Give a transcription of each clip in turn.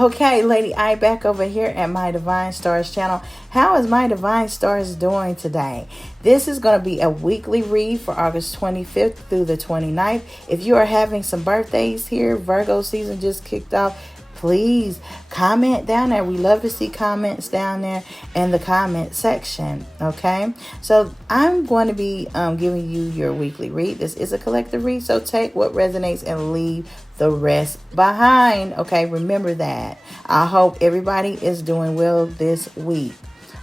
Okay, Lady I back over here at My Divine Stars channel. How is My Divine Stars doing today? This is going to be a weekly read for August 25th through the 29th. If you are having some birthdays here, Virgo season just kicked off, please comment down there. We love to see comments down there in the comment section. Okay, so I'm going to be giving you your weekly read. This is a collective read, so take what resonates and leave the rest behind. Okay, remember that. I hope everybody is doing well this week.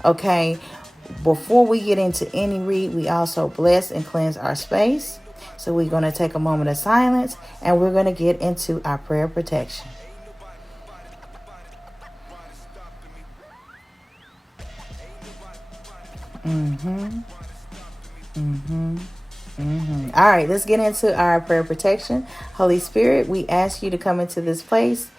Okay, before we get into any read, we also bless and cleanse our space. So we're going to take a moment of silence and we're going to get into our prayer protection. All right, let's get into our prayer protection. Holy Spirit, we ask you to come into this place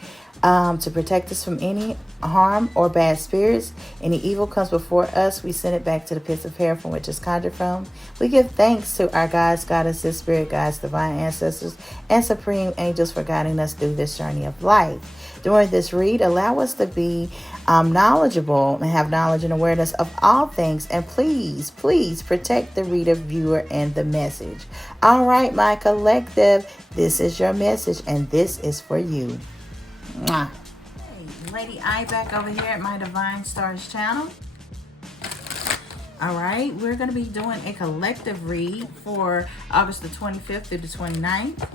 to protect us from any harm or bad spirits. Any evil comes before us, we send it back to the pits of hell from which it's conjured from. We give thanks to our guides, goddesses, spirit guides, divine ancestors, and supreme angels for guiding us through this journey of life. During this read, allow us to be knowledgeable and have knowledge and awareness of all things. And please, please protect the reader, viewer, and the message. All right, my collective, this is your message and this is for you. Mwah. Hey, Lady I back over here at My Divine Stars channel. All right, we're going to be doing a collective read for August the 25th through the 29th.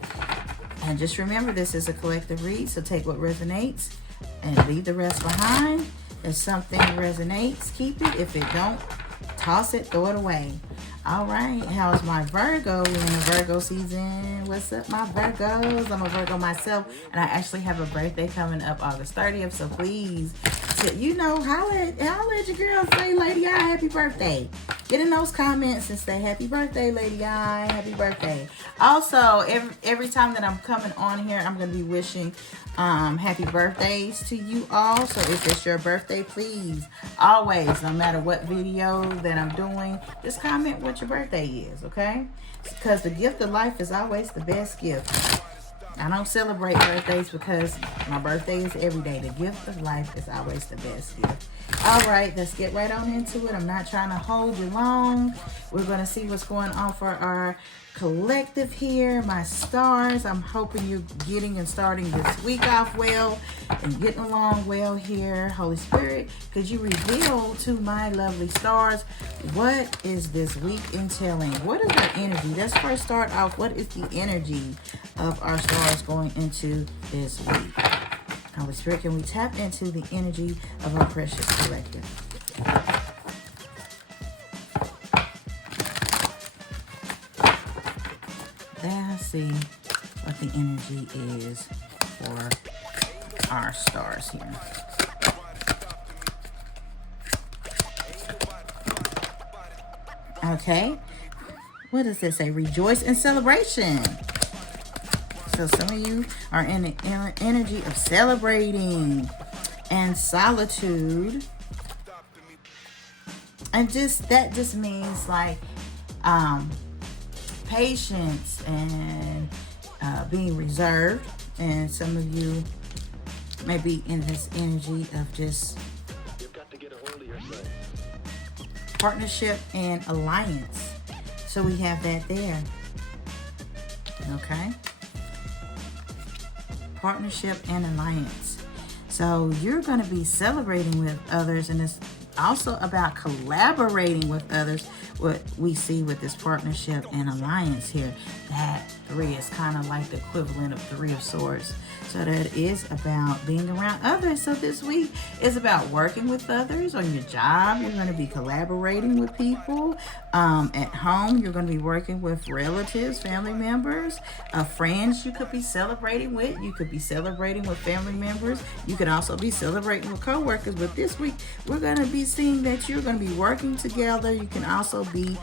And just remember, this is a collective read, so take what resonates and leave the rest behind. If something resonates, keep it. If it don't, toss it, throw it away. All right, how's my Virgo? We're in the Virgo season. What's up, my Virgos? I'm a Virgo myself, and I actually have a birthday coming up August 30th, so please, holla at your girl, say, Lady I, happy birthday. Get in those comments and say, happy birthday, Lady I, happy birthday. Also, every time that I'm coming on here, I'm going to be wishing happy birthdays to you all. So if it's your birthday, please, always, no matter what video that I'm doing, just comment what your birthday is, okay? Because the gift of life is always the best gift. I don't celebrate birthdays because my birthday is every day. The gift of life is always the best gift. All right, let's get right on into it. I'm not trying to hold you long. We're going to see what's going on for our collective here, my stars. I'm hoping you're getting and starting this week off well and getting along well here. Holy Spirit, could you reveal to my lovely stars, what is this week entailing? What is the energy? Let's first start off. What is the energy of our stars going into this week? Holy Spirit, can we tap into the energy of our precious collective? Let's see what the energy is for our stars here. Okay. What does it say? Rejoice in celebration. So some of you are in the energy of celebrating and solitude. And that just means like patience and being reserved. And some of you may be in this energy of just partnership and alliance. So we have that there. Okay. Partnership and alliance. So you're going to be celebrating with others, and it's also about collaborating with others. What we see with this partnership and alliance here, that 3 is kind of like the equivalent of 3 of swords. So that is about being around others. So this week is about working with others on your job. You're going to be collaborating with people. At home, you're going to be working with relatives, family members, friends you could be celebrating with. You could be celebrating with family members. You could also be celebrating with co-workers. But this week, we're going to be seeing that you're going to be working together. You can also be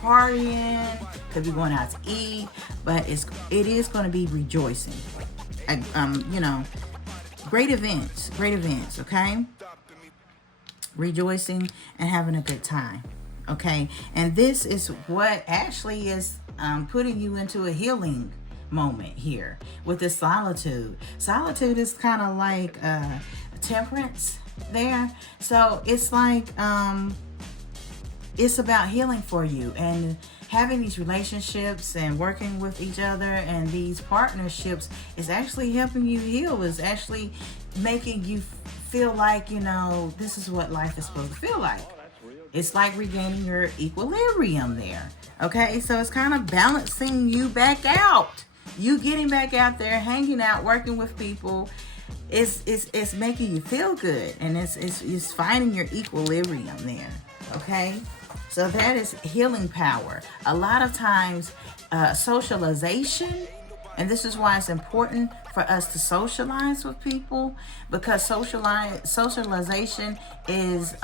partying, could be going out to eat, but it is going to be rejoicing. Great events, okay? Rejoicing and having a good time, okay? And this is what actually is putting you into a healing moment here with this solitude. Solitude is kind of like temperance there. So it's like it's about healing for you, and having these relationships and working with each other and these partnerships is actually helping you heal, is actually making you feel like, you know, this is what life is supposed to feel like. It's like regaining your equilibrium there. Okay, so it's kind of balancing you back out. You getting back out there, hanging out, working with people. It's making you feel good, and it's finding your equilibrium there. Okay, so that is healing power. A lot of times, socialization, and this is why it's important for us to socialize with people, because socialization is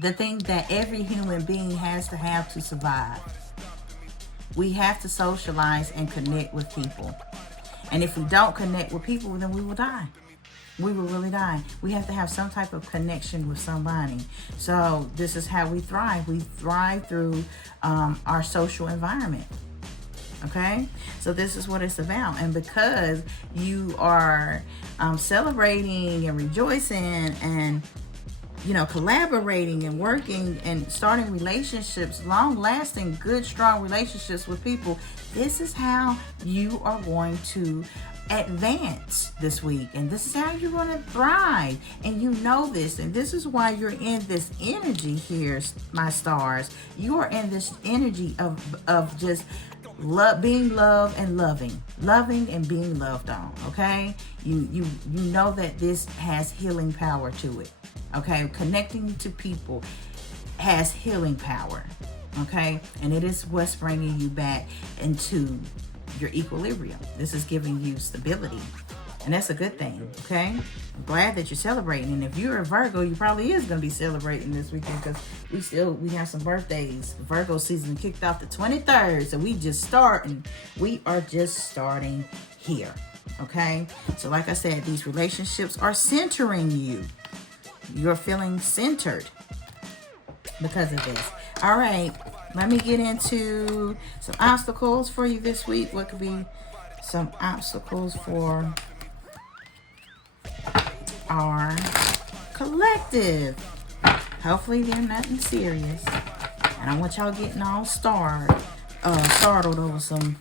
the thing that every human being has to have to survive. We have to socialize and connect with people. And if we don't connect with people, then we will die. We will really die. We have to have some type of connection with somebody. So this is how we thrive. We thrive through our social environment. Okay? So this is what it's about. And because you are celebrating and rejoicing and, you know, collaborating and working and starting relationships, long-lasting, good, strong relationships with people, this is how you are going to advance this week, and this is how you're going to thrive, and you know this, and this is why you're in this energy here, my stars. You are in this energy of just being loved and loving and being loved on. Okay, you know that this has healing power to it. Okay, connecting to people has healing power. Okay, and it is what's bringing you back into your equilibrium. This is giving you stability, and that's a good thing. Okay, I'm glad that you're celebrating, and if you're a Virgo, you probably is going to be celebrating this weekend, because we have some birthdays. Virgo season kicked off the 23rd, so we are just starting here. Okay, so like I said, these relationships are centering you. You're feeling centered because of this. All right, let me get into some obstacles for you this week. What could be some obstacles for our collective? Hopefully they're nothing serious. And I want y'all getting all startled over some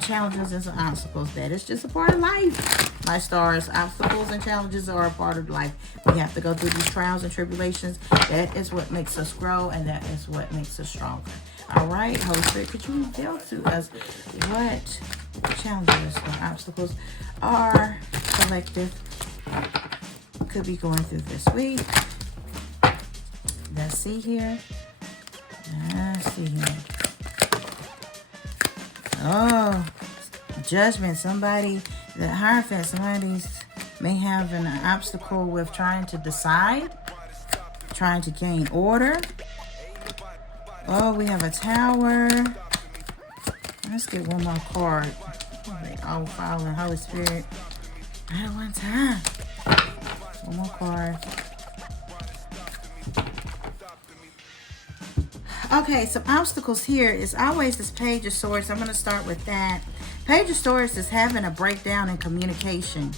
challenges and some obstacles. That is just a part of life. My stars, obstacles and challenges are a part of life. We have to go through these trials and tribulations. That is what makes us grow, and that is what makes us stronger. All right, Holy Spirit, could you reveal to us what challenges or obstacles our collective could be going through this week? Let's see here. Oh, judgment. The Hierophant, somebody may have an obstacle with trying to decide, trying to gain order. Oh, we have a Tower. Let's get one more card. They all following Holy Spirit at one time. One more card. Okay, some obstacles here is always this Page of Swords. I'm going to start with that. Page of Swords is having a breakdown in communication.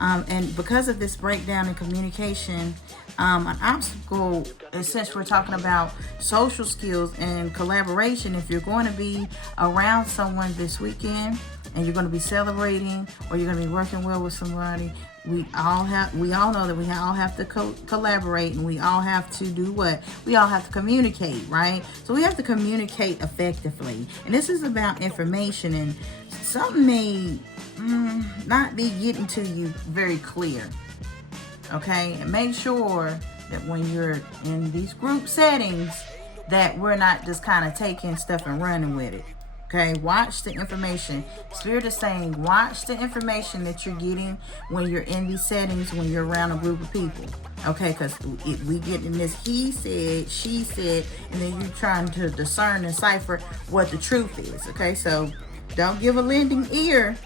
And because of this breakdown in communication, an obstacle, since we're talking about social skills and collaboration, if you're going to be around someone this weekend and you're going to be celebrating, or you're going to be working well with somebody, we all know that we all have to collaborate, and we all have to do what? We all have to communicate, right? So we have to communicate effectively. And this is about information, and something may not be getting to you very clear. Okay? And make sure that when you're in these group settings, that we're not just kind of taking stuff and running with it. Okay, watch the information. Spirit is saying, watch the information that you're getting when you're in these settings, when you're around a group of people. Okay, because we get in this he said, she said, and then you're trying to discern and decipher what the truth is. Okay, so don't give a lending ear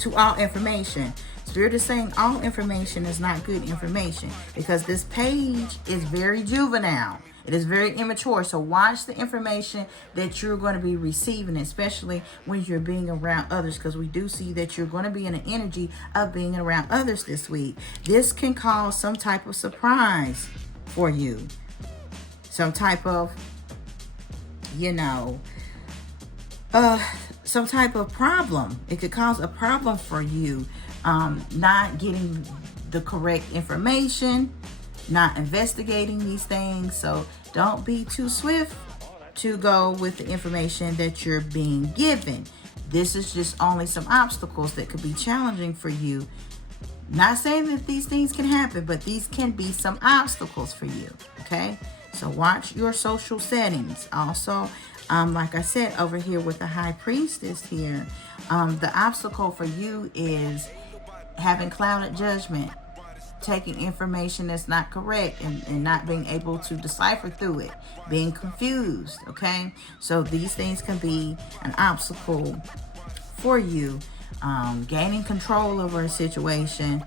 to all information. Spirit is saying all information is not good information, because this page is very juvenile. It is very immature. So watch the information that you're going to be receiving, especially when you're being around others, because we do see that you're going to be in an energy of being around others this week. This can cause some type of surprise for you. Some type of, some type of problem. It could cause a problem for you, not getting the correct information, not investigating these things. So don't be too swift to go with the information that you're being given. This is just only some obstacles that could be challenging for you. Not saying that these things can happen, but these can be some obstacles for you. Okay, so watch your social settings. Also, like I said, over here with the High Priestess here, the obstacle for you is having clouded judgment, taking information that's not correct, and not being able to decipher through it, being confused. Okay, so these things can be an obstacle for you, gaining control over a situation,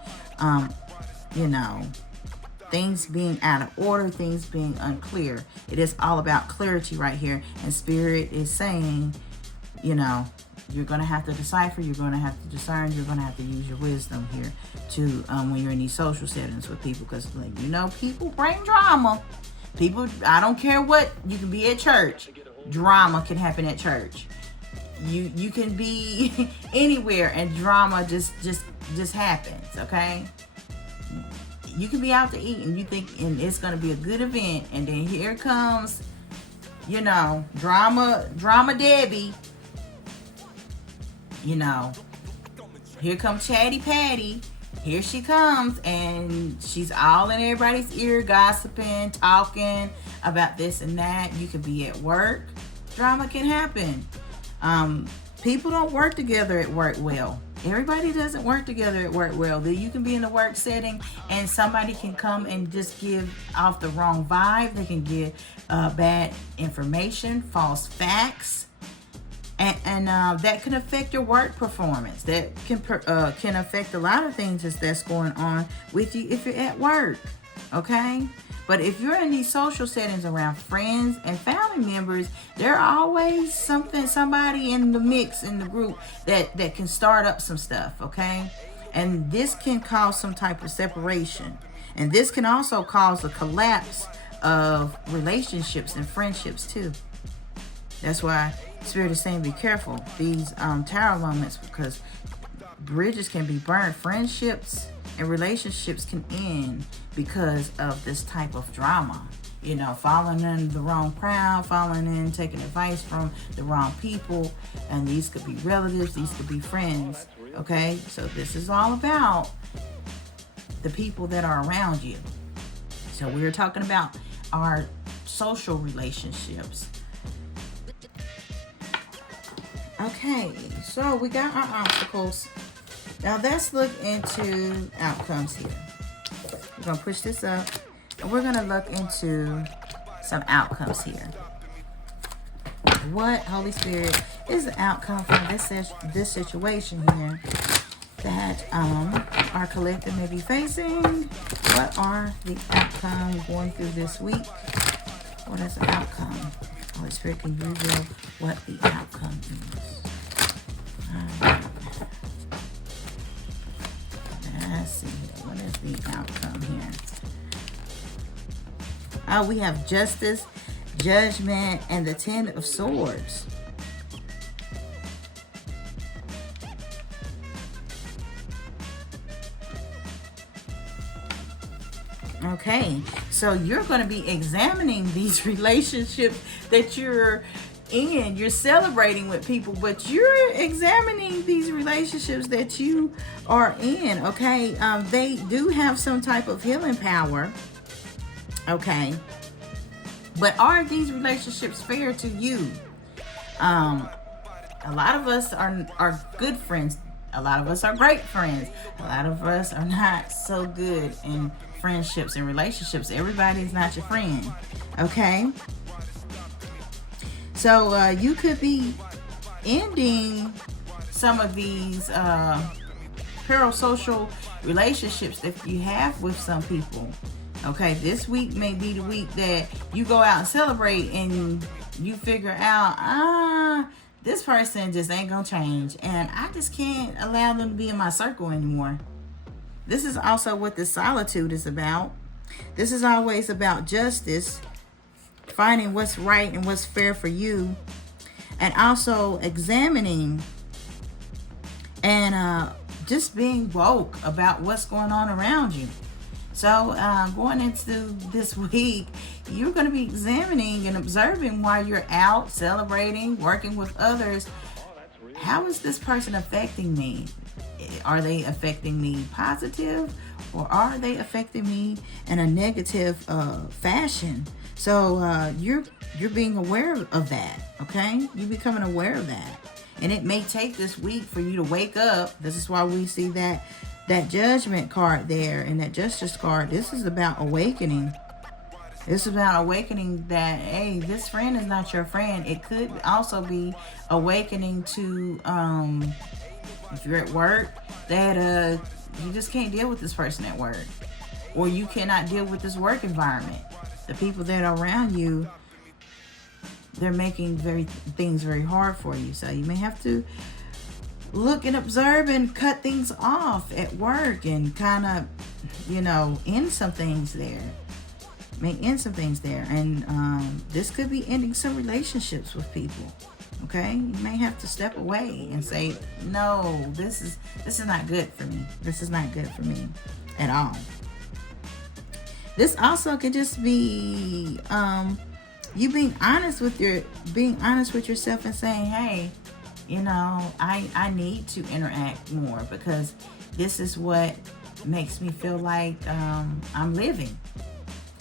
things being out of order, things being unclear. It is all about clarity right here. And Spirit is saying, you're going to have to decipher, you're going to have to discern, you're going to have to use your wisdom here to, when you're in these social settings with people, because people bring drama. People, I don't care what, you can be at church. Drama can happen at church. You can be anywhere and drama just happens, okay? You can be out to eat and you think and it's going to be a good event, and then here comes, drama Debbie. Here comes Chatty Patty. Here she comes, and she's all in everybody's ear, gossiping, talking about this and that. You could be at work. Drama can happen. People don't work together at work well. Everybody doesn't work together at work well. You can be in a work setting and somebody can come and just give off the wrong vibe. They can give bad information, false facts. And that can affect your work performance. That can affect a lot of things that's going on with you if you're at work, okay? But if you're in these social settings around friends and family members, there are always somebody in the mix, in the group that can start up some stuff, okay? And this can cause some type of separation. And this can also cause a collapse of relationships and friendships too. That's why Spirit is saying be careful these tower moments, because bridges can be burned, friendships and relationships can end because of this type of drama. Falling in the wrong crowd, taking advice from the wrong people. And these could be relatives, these could be friends. Okay, so this is all about the people that are around you. So we're talking about our social relationships. Okay, so we got our obstacles. Now let's look into outcomes here. We're going to push this up, and we're going to look into some outcomes here. What, Holy Spirit, is the outcome from this situation here that our collective may be facing? What are the outcomes going through this week? What is the outcome? Holy Spirit, can you reveal what the outcome is? Alright. Let's see. What is the outcome here? We have justice, judgment, and the 10 of Swords. Okay, so you're going to be examining these relationships that you're in. You're celebrating with people, but you're examining these relationships that you are in. Okay, they do have some type of healing power. Okay, but are these relationships fair to you? A lot of us are good friends. A lot of us are great friends. A lot of us are not so good in friendships and relationships. Everybody's not your friend. Okay, so you could be ending some of these parasocial relationships that you have with some people. Okay, this week may be the week that you go out and celebrate and you figure out, this person just ain't gonna change, and I just can't allow them to be in my circle anymore. This is also what the solitude is about. This is always about justice, finding what's right and what's fair for you, and also examining and just being woke about what's going on around you. So going into this week, you're going to be examining and observing while you're out celebrating, working with others. How is this person affecting me? Are they affecting me positive, or are they affecting me in a negative fashion? So you're being aware of that, okay? You're becoming aware of that. And it may take this week for you to wake up. This is why we see that judgment card there and that justice card. This is about awakening. This is about awakening that, hey, this friend is not your friend. It could also be awakening to, if you're at work, that you just can't deal with this person at work. Or you cannot deal with this work environment. The people that are around you, they're making things very hard for you. So you may have to look and observe and cut things off at work and kind of, end some things there. May end some things there. And this could be ending some relationships with people. Okay? You may have to step away and say, no, this is not good for me. This is not good for me at all. This also could just be you being honest with yourself and saying, hey, I need to interact more because this is what makes me feel like I'm living.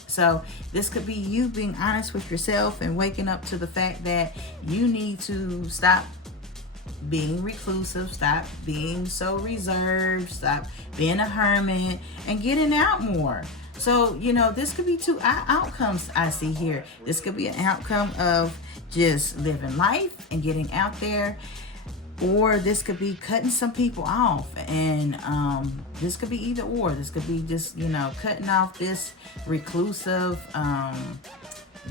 So this could be you being honest with yourself and waking up to the fact that you need to stop being reclusive, stop being so reserved, stop being a hermit, and getting out more. So, this could be two outcomes I see here. This could be an outcome of just living life and getting out there, or this could be cutting some people off, and this could be either or. This could be just, cutting off this reclusive,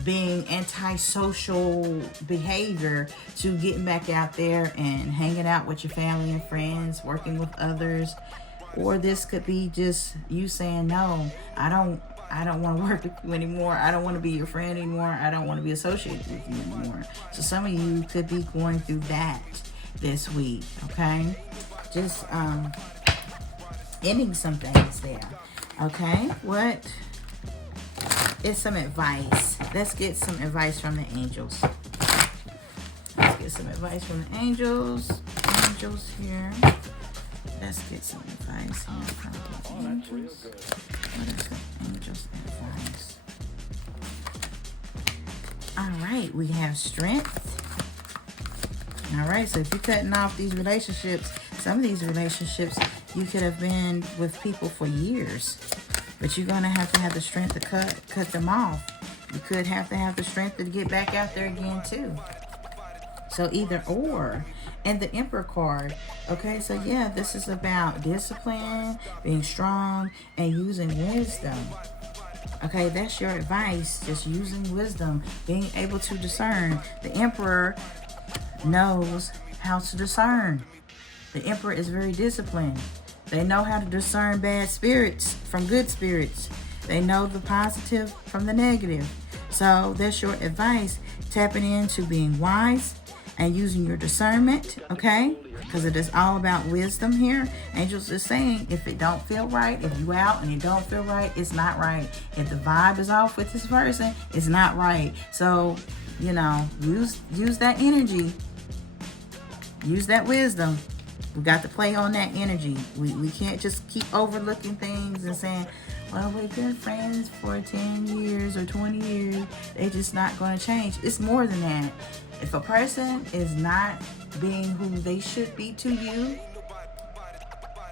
being antisocial behavior to getting back out there and hanging out with your family and friends, working with others. Or this could be just you saying, no, I don't want to work with you anymore. I don't want to be your friend anymore. I don't want to be associated with you anymore. So some of you could be going through that this week, okay? Just ending some things there, okay? What is some advice? Let's get some advice from the angels. Let's get some advice from the angels. Angels here. Let's get some advice here from the angels. What is the angels' advice? All right, we have strength. All right, so if you're cutting off these relationships, some of these relationships, you could have been with people for years, but you're going to have the strength to cut them off. You could have to have the strength to get back out there again too. So either or. And the Emperor card. Okay, so yeah, this is about discipline, being strong, and using wisdom. Okay, that's your advice. Just using wisdom, being able to discern. The Emperor knows how to discern. The Emperor is very disciplined. They know how to discern bad spirits from good spirits. They know the positive from the negative. So that's your advice. Tapping into being wise and using your discernment, okay? Because it is all about wisdom here. Angels is saying, if it don't feel right, if you out and it don't feel right, it's not right. If the vibe is off with this person, it's not right. So, use that energy. Use that wisdom. We got to play on that energy. We can't just keep overlooking things and saying, well, we've been friends for 10 years or 20 years. They're just not going to change. It's more than that. If a person is not being who they should be to you,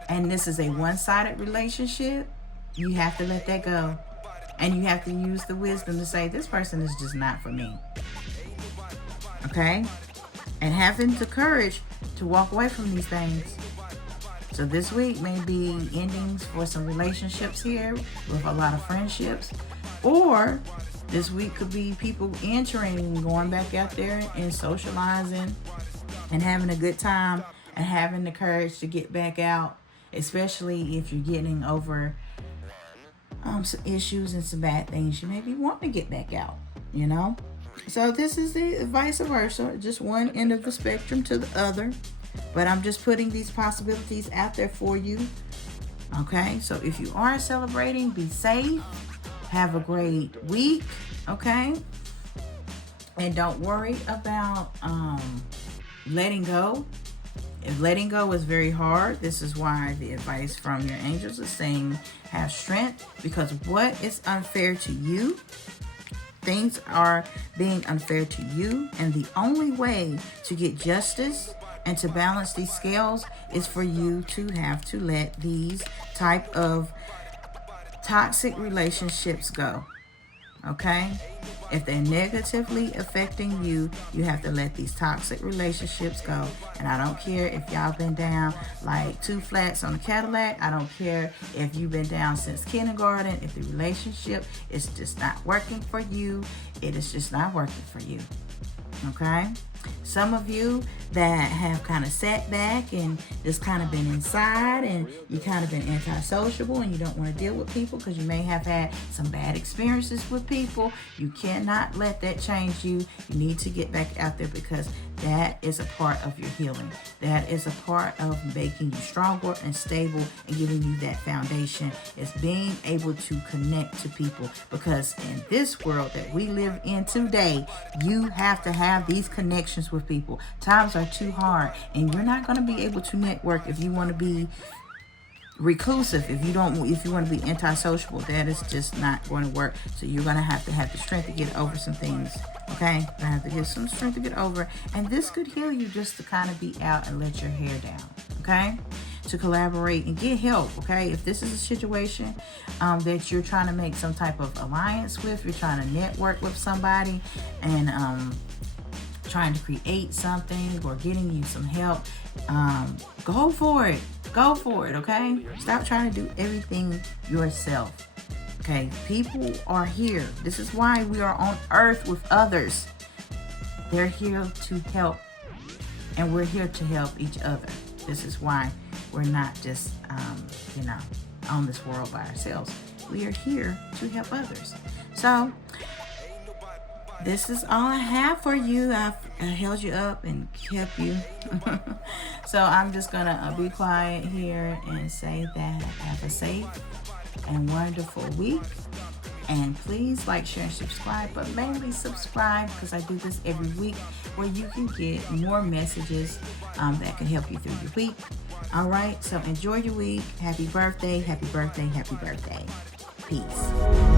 and this is a one-sided relationship, you have to let that go. And you have to use the wisdom to say, this person is just not for me. Okay? And having the courage to walk away from these things. So this week may be endings for some relationships here with a lot of friendships, or this week could be people entering, going back out there and socializing and having a good time and having the courage to get back out, especially if you're getting over some issues and some bad things. You may be wanting to get back out, you know? So this is the vice versa, just one end of the spectrum to the other. But I'm just putting these possibilities out there for you. Okay, so if you are celebrating, be safe. Have a great week, okay? And don't worry about letting go. If letting go is very hard, this is why the advice from your angels is saying have strength, because what is unfair to you, things are being unfair to you, and the only way to get justice and to balance these scales is for you to have to let these type of toxic relationships go. Okay? If they're negatively affecting you, you have to let these toxic relationships go. And I don't care if y'all been down like 2 flats on a Cadillac. I don't care if you've been down since kindergarten. If the relationship is just not working for you, it is just not working for you. Okay? Some of you that have kind of sat back and just kind of been inside, and you kind of been antisociable and you don't want to deal with people because you may have had some bad experiences with people. You cannot let that change you. You need to get back out there, because that is a part of your healing. That is a part of making you stronger and stable and giving you that foundation. It's being able to connect to people, because in this world that we live in today, you have to have these connections with people. Times are too hard, and you're not going to be able to network if you want to be reclusive. If you want to be antisocial, that is just not going to work. So you're going to have the strength to get over some things. Okay, you're going to have to get some strength to get over, and this could heal you just to kind of be out and let your hair down. Okay, to collaborate and get help. Okay, if this is a situation that you're trying to make some type of alliance with, you're trying to network with somebody and trying to create something or getting you some help, go for it. Go for it, okay? Stop trying to do everything yourself. Okay, people are here. This is why we are on earth with others. They're here to help, and we're here to help each other. This is why we're not just, on this world by ourselves. We are here to help others. So, this is all I have for you. I've held you up and kept you. So I'm just going to be quiet here and say that have a safe and wonderful week. And please like, share, and subscribe. But mainly subscribe, because I do this every week where you can get more messages that can help you through your week. All right. So enjoy your week. Happy birthday. Happy birthday. Happy birthday. Peace.